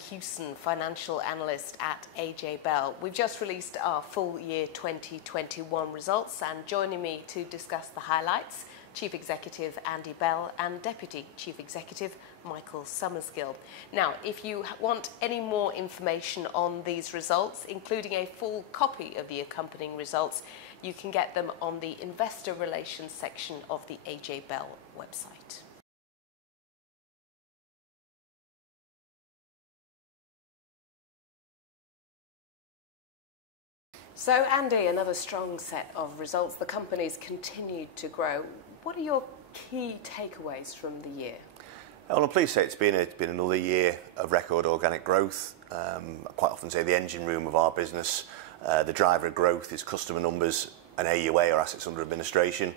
Hewson, financial analyst at AJ Bell. We've just released our full year 2021 results, and joining me to discuss the highlights, Chief Executive Andy Bell and Deputy Chief Executive Michael Summersgill. Now, if you want any more information on these results, including a full copy of the accompanying results, you can get them on the Investor Relations section of the AJ Bell website. So, Andy, another strong set of results. The company's continued to grow. What are your key takeaways from the year? Well, I'm pleased to say it's been another year of record organic growth. I quite often say the engine room of our business, the driver of growth is customer numbers and AUA, or assets under administration.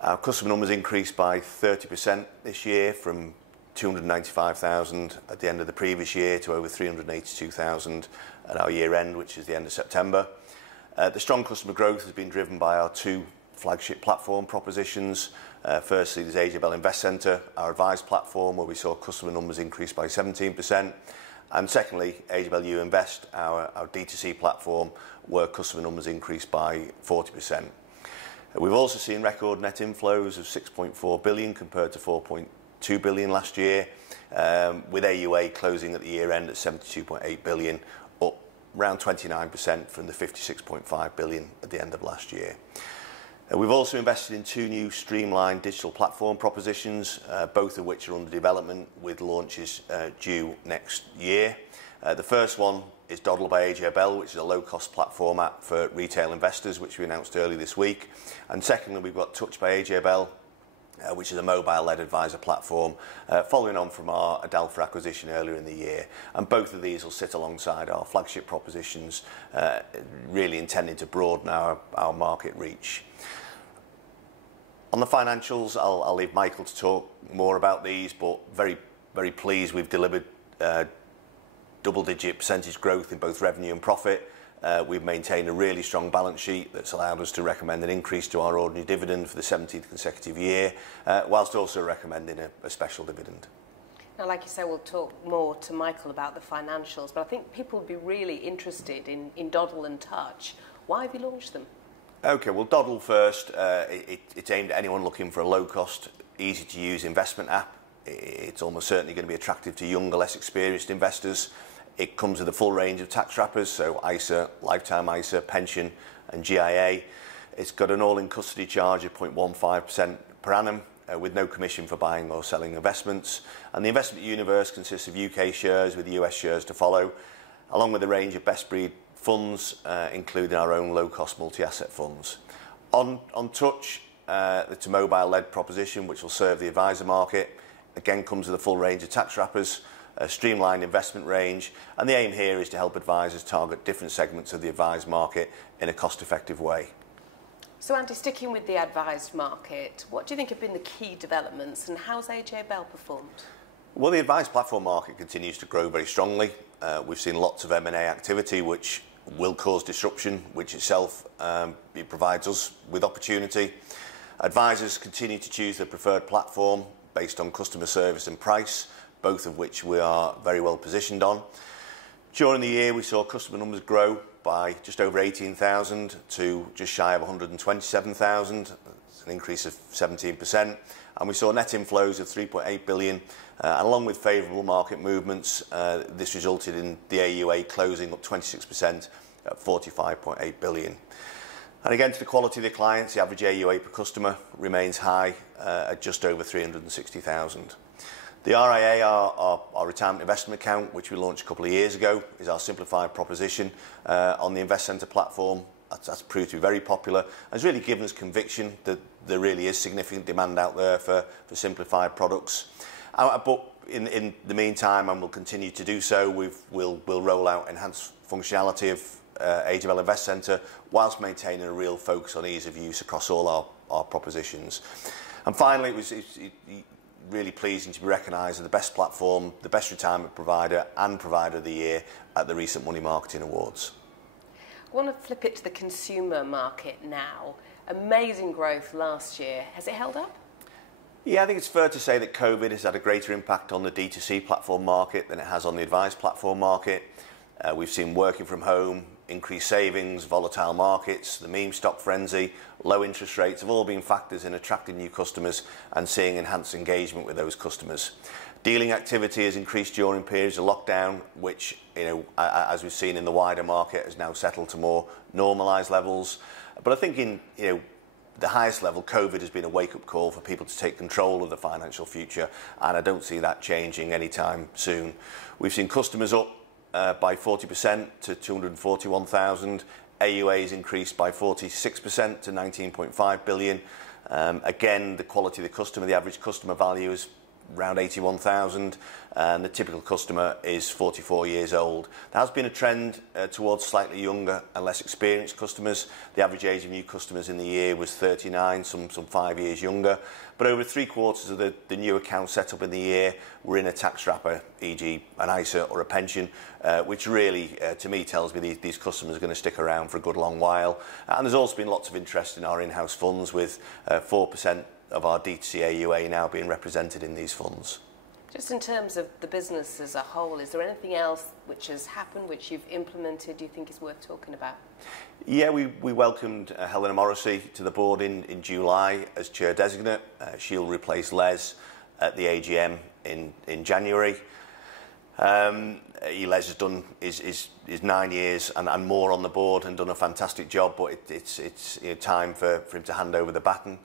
Our customer numbers increased by 30% this year, from 295,000 at the end of the previous year to over 382,000 at our year end, which is the end of September. The strong customer growth has been driven by our two flagship platform propositions. Firstly, there's AJ Bell Invest Centre, our advised platform, where we saw customer numbers increase by 17%. And secondly, AJ Bell You Invest, our D2C platform, where customer numbers increased by 40%. We've also seen record net inflows of 6.4 billion compared to 4.2 billion last year, with AUA closing at the year end at 72.8 billion, up around 29% from the 56.5 billion at the end of last year. We've also invested in two new streamlined digital platform propositions, both of which are under development, with launches due next year. The first one is Dodl by AJ Bell, which is a low-cost platform app for retail investors, which we announced earlier this week. And secondly, we've got Touch by AJ Bell, which is a mobile-led advisor platform, following on from our Adelpha acquisition earlier in the year. And both of these will sit alongside our flagship propositions, really intending to broaden our market reach. On the financials, I'll leave Michael to talk more about these, but very pleased we've delivered double-digit percentage growth in both revenue and profit. We've maintained a really strong balance sheet that's allowed us to recommend an increase to our ordinary dividend for the 17th consecutive year, whilst also recommending a special dividend. Now, like you say, we'll talk more to Michael about the financials, but I think people would be really interested in Dodl and Touch. Why have you launched them? Okay, well, Dodl first, it's aimed at anyone looking for a low-cost, easy-to-use investment app. It's almost certainly going to be attractive to younger, less experienced investors. It comes with a full range of tax wrappers, so ISA, lifetime ISA, pension and GIA. It's got an all-in custody charge of 0.15% per annum, with no commission for buying or selling investments. And the investment universe consists of UK shares with US shares to follow, along with a range of best breed funds, including our own low-cost multi-asset funds. On Touch, it's a mobile-led proposition which will serve the advisor market. Again, comes with a full range of tax wrappers, a streamlined investment range, and the aim here is to help advisors target different segments of the advised market in a cost-effective way. So, Andy, sticking with the advised market, what do you think have been the key developments, and how's AJ Bell performed? Well, the advised platform market continues to grow very strongly. We've seen lots of M&A activity, which will cause disruption, which itself it provides us with opportunity. Advisors continue to choose their preferred platform based on customer service and price, both of which we are very well positioned on. During the year, we saw customer numbers grow by just over 18,000 to just shy of 127,000. It's an increase of 17%. And we saw net inflows of 3.8 billion. And along with favourable market movements, this resulted in the AUA closing up 26% at 45.8 billion. And again, to the quality of the clients, the average AUA per customer remains high at just over 360,000. The RIA, our retirement investment account, which we launched a couple of years ago, is our simplified proposition on the Invest Centre platform. That's proved to be very popular and has really given us conviction that there really is significant demand out there for simplified products. But in the meantime, and we'll continue to do so, we'll roll out enhanced functionality of AJ Bell Invest Centre, whilst maintaining a real focus on ease of use across all our propositions. And finally, it was really pleasing to be recognised as the best platform, the best retirement provider and provider of the year at the recent Money Marketing Awards. I want to flip it to the consumer market now. Amazing growth last year. Has it held up? Yeah, I think it's fair to say that COVID has had a greater impact on the D2C platform market than it has on the advised platform market. We've seen working from home, increased savings, volatile markets, the meme stock frenzy, low interest rates have all been factors in attracting new customers and seeing enhanced engagement with those customers. Dealing activity has increased during periods of lockdown, which, as we've seen in the wider market, has now settled to more normalised levels. But I think in, the highest level, COVID has been a wake-up call for people to take control of the financial future, and I don't see that changing anytime soon. We've seen customers up by 40% to 241,000. AUA has increased by 46% to 19.5 billion. Again, the quality of the customer, the average customer value is around 81,000, and the typical customer is 44 years old. There has been a trend towards slightly younger and less experienced customers. The average age of new customers in the year was 39, some 5 years younger. But over 3/4 of the new accounts set up in the year were in a tax wrapper, e.g. an ISA or a pension, which really, to me, tells me these customers are going to stick around for a good long while. And there's also been lots of interest in our in-house funds, with 4% of our D2C AUA now being represented in these funds. Just in terms of the business as a whole, is there anything else which has happened, which you've implemented, you think is worth talking about? Yeah, we welcomed Helena Morrissey to the board in July as chair designate. She'll replace Les at the AGM in January. Les has done his 9 years and more on the board and done a fantastic job, but it's time for him to hand over the baton.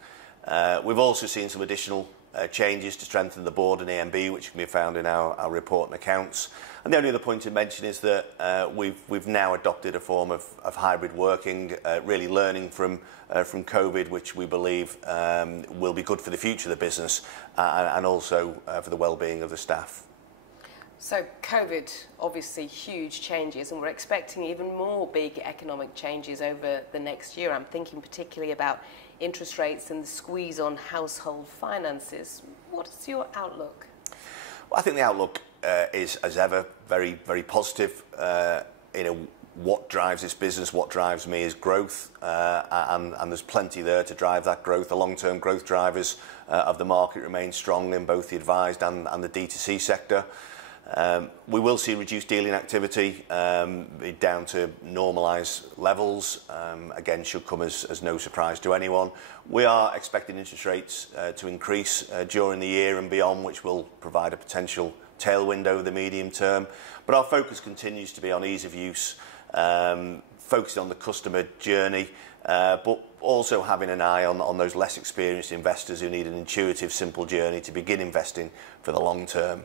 We've also seen some additional changes to strengthen the board and AMB, which can be found in our report and accounts. And the only other point to mention is that we've now adopted a form of hybrid working, really learning from COVID, which we believe will be good for the future of the business and also for the well-being of the staff. So COVID, obviously huge changes, and we're expecting even more big economic changes over the next year. I'm thinking particularly about interest rates and the squeeze on household finances. What is your outlook? Well, I think the outlook is, as ever, very, very positive. What drives this business, what drives me is growth, and there's plenty there to drive that growth. The long-term growth drivers of the market remain strong in both the advised and the D2C sector. We will see reduced dealing activity down to normalised levels. Again, should come as no surprise to anyone. We are expecting interest rates to increase during the year and beyond, which will provide a potential tailwind over the medium term. But our focus continues to be on ease of use, focusing on the customer journey, but also having an eye on those less experienced investors who need an intuitive, simple journey to begin investing for the long term.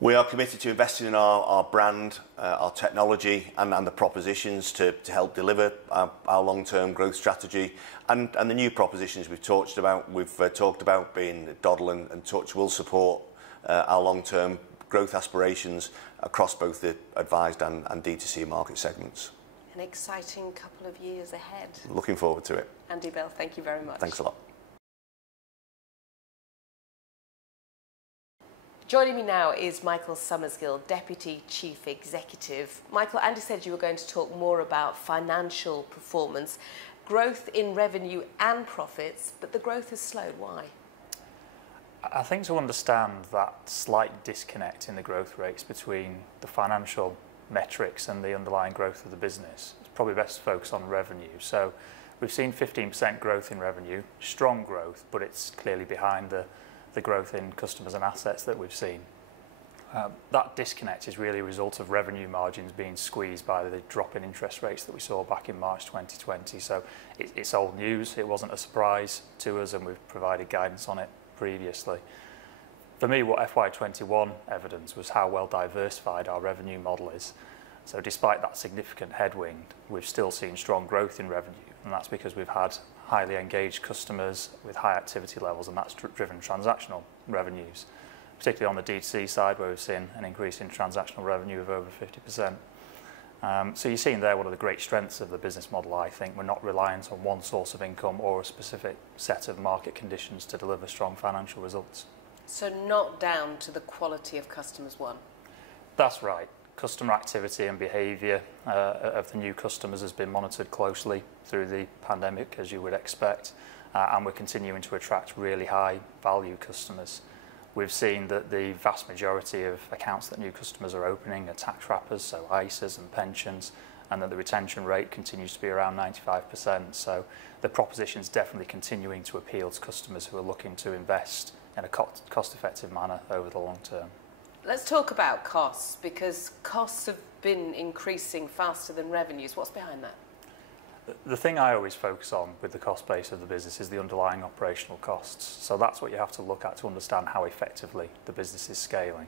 We are committed to investing in our brand, our technology and the propositions to help deliver our long-term growth strategy. And the new propositions we've talked about being Dodl and Touch will support our long-term growth aspirations across both the advised and D2C market segments. An exciting couple of years ahead. Looking forward to it. Andy Bell, thank you very much. Thanks a lot. Joining me now is Michael Summersgill, Deputy Chief Executive. Michael, Andy said you were going to talk more about financial performance, growth in revenue and profits, but the growth has slowed. Why? I think to understand that slight disconnect in the growth rates between the financial metrics and the underlying growth of the business, it's probably best to focus on revenue. So we've seen 15% growth in revenue, strong growth, but it's clearly behind the growth in customers and assets that we've seen. That disconnect is really a result of revenue margins being squeezed by the drop in interest rates that we saw back in March 2020. So it's old news. It wasn't a surprise to us, and we've provided guidance on it previously. For me, what FY21 evidence was how well diversified our revenue model is. So despite that significant headwind, we've still seen strong growth in revenue, and that's because we've had highly engaged customers with high activity levels, and that's driven transactional revenues, particularly on the D2C side, where we've seen an increase in transactional revenue of over 50%. So you're seeing there one of the great strengths of the business model, I think. We're not reliant on one source of income or a specific set of market conditions to deliver strong financial results. So not down to the quality of customers won? That's right. Customer activity and behaviour of the new customers has been monitored closely through the pandemic, as you would expect. and we're continuing to attract really high value customers. We've seen that the vast majority of accounts that new customers are opening are tax wrappers, so ISAs and pensions, and that the retention rate continues to be around 95%. So the proposition is definitely continuing to appeal to customers who are looking to invest in a cost-effective manner over the long term. Let's talk about costs, because costs have been increasing faster than revenues. What's behind that? The thing I always focus on with the cost base of the business is the underlying operational costs. So that's what you have to look at to understand how effectively the business is scaling.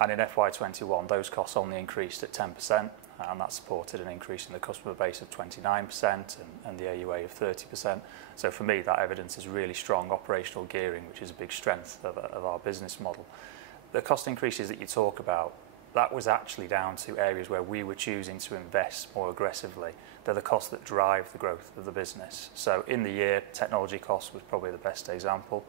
And in FY21, those costs only increased at 10%, and that supported an increase in the customer base of 29% and the AUA of 30%. So for me, that evidence is really strong operational gearing, which is a big strength of our business model. The cost increases that you talk about, that was actually down to areas where we were choosing to invest more aggressively. They're the costs that drive the growth of the business. So in the year, technology costs was probably the best example.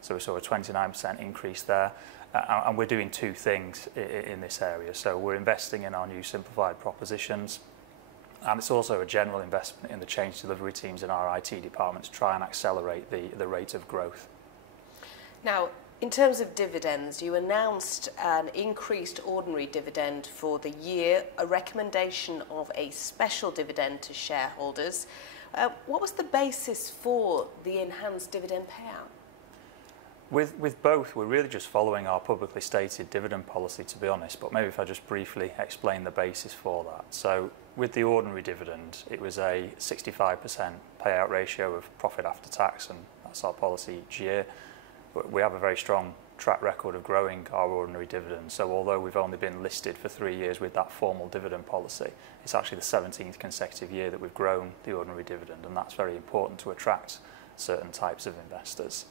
So we saw a 29% increase there. And we're doing two things in this area. So we're investing in our new simplified propositions. And it's also a general investment in the change delivery teams in our IT department to try and accelerate the rate of growth. Now, in terms of dividends, you announced an increased ordinary dividend for the year, a recommendation of a special dividend to shareholders. What was the basis for the enhanced dividend payout? With both, we're really just following our publicly stated dividend policy, to be honest, but maybe if I just briefly explain the basis for that. So with the ordinary dividend, it was a 65% payout ratio of profit after tax, and that's our policy each year. We have a very strong track record of growing our ordinary dividend. So although we've only been listed for 3 years with that formal dividend policy, it's actually the 17th consecutive year that we've grown the ordinary dividend, and that's very important to attract certain types of investors.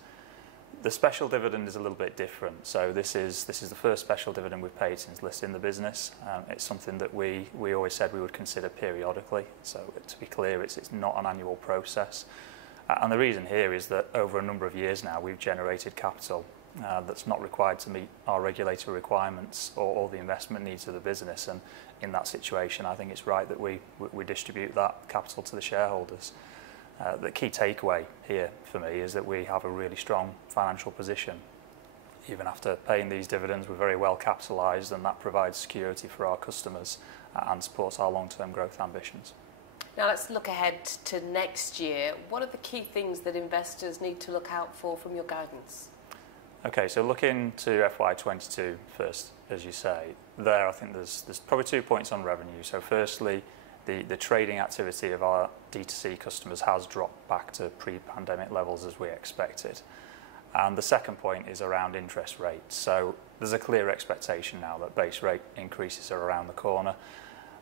The special dividend is a little bit different. So this is the first special dividend we've paid since listing the business. It's something that we always said we would consider periodically. So to be clear, it's not an annual process. And the reason here is that over a number of years now, we've generated capital that's not required to meet our regulatory requirements or the investment needs of the business. And in that situation, I think it's right that we distribute that capital to the shareholders. The key takeaway here for me is that we have a really strong financial position. Even after paying these dividends, we're very well capitalised, and that provides security for our customers and supports our long-term growth ambitions. Now let's look ahead to next year. What are the key things that investors need to look out for from your guidance? Okay, so looking to FY22 first, as you say, there I think there's probably 2 points on revenue. So firstly, the trading activity of our D2C customers has dropped back to pre-pandemic levels as we expected. And the second point is around interest rates. So there's a clear expectation now that base rate increases are around the corner.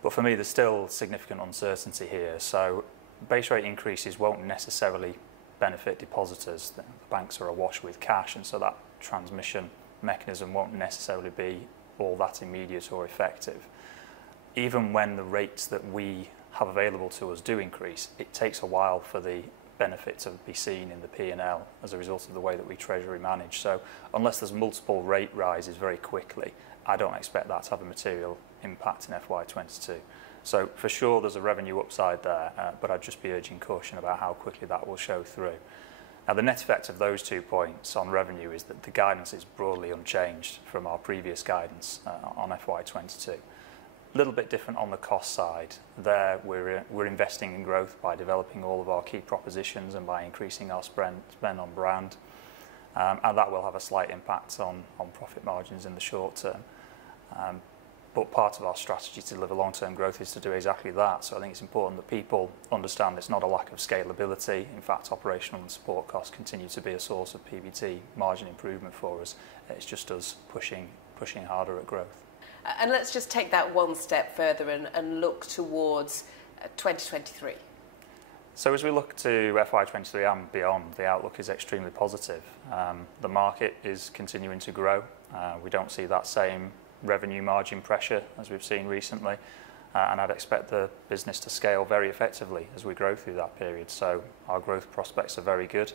But for me, there's still significant uncertainty here. So base rate increases won't necessarily benefit depositors. The banks are awash with cash, and so that transmission mechanism won't necessarily be all that immediate or effective. Even when the rates that we have available to us do increase, it takes a while for the benefit to be seen in the P&L as a result of the way that we treasury manage. So unless there's multiple rate rises very quickly, I don't expect that to have a material impact in FY22. So for sure there's a revenue upside there, but I'd just be urging caution about how quickly that will show through. Now the net effect of those 2 points on revenue is that the guidance is broadly unchanged from our previous guidance on FY22. A little bit different on the cost side. There we're investing in growth by developing all of our key propositions and by increasing our spend on brand. And that will have a slight impact on profit margins in the short term. But part of our strategy to deliver long-term growth is to do exactly that. So I think it's important that people understand it's not a lack of scalability. In fact, operational and support costs continue to be a source of PBT margin improvement for us. It's just us pushing harder at growth. And let's just take that one step further and look towards 2023. So as we look to FY23 and beyond, the outlook is extremely positive. The market is continuing to grow. We don't see that same revenue margin pressure as we've seen recently, and I'd expect the business to scale very effectively as we grow through that period. So our growth prospects are very good,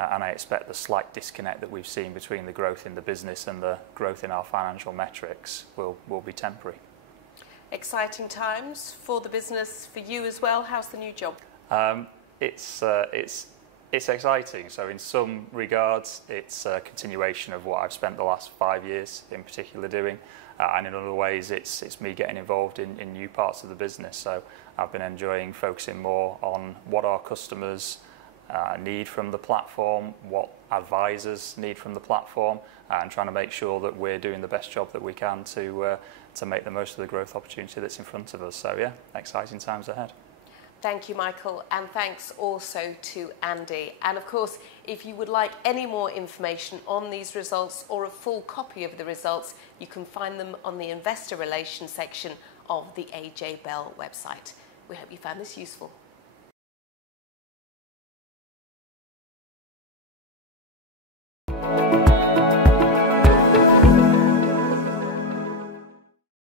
and I expect the slight disconnect that we've seen between the growth in the business and the growth in our financial metrics will be temporary. Exciting times for the business, for you as well. How's the new job? It's It's exciting. So in some regards, it's a continuation of what I've spent the last 5 years in particular doing. And in other ways, it's me getting involved in new parts of the business. So I've been enjoying focusing more on what our customers need from the platform, what advisors need from the platform, and trying to make sure that we're doing the best job that we can to make the most of the growth opportunity that's in front of us. So yeah, exciting times ahead. Thank you, Michael, and thanks also to Andy. And of course, if you would like any more information on these results or a full copy of the results, you can find them on the Investor Relations section of the AJ Bell website. We hope you found this useful.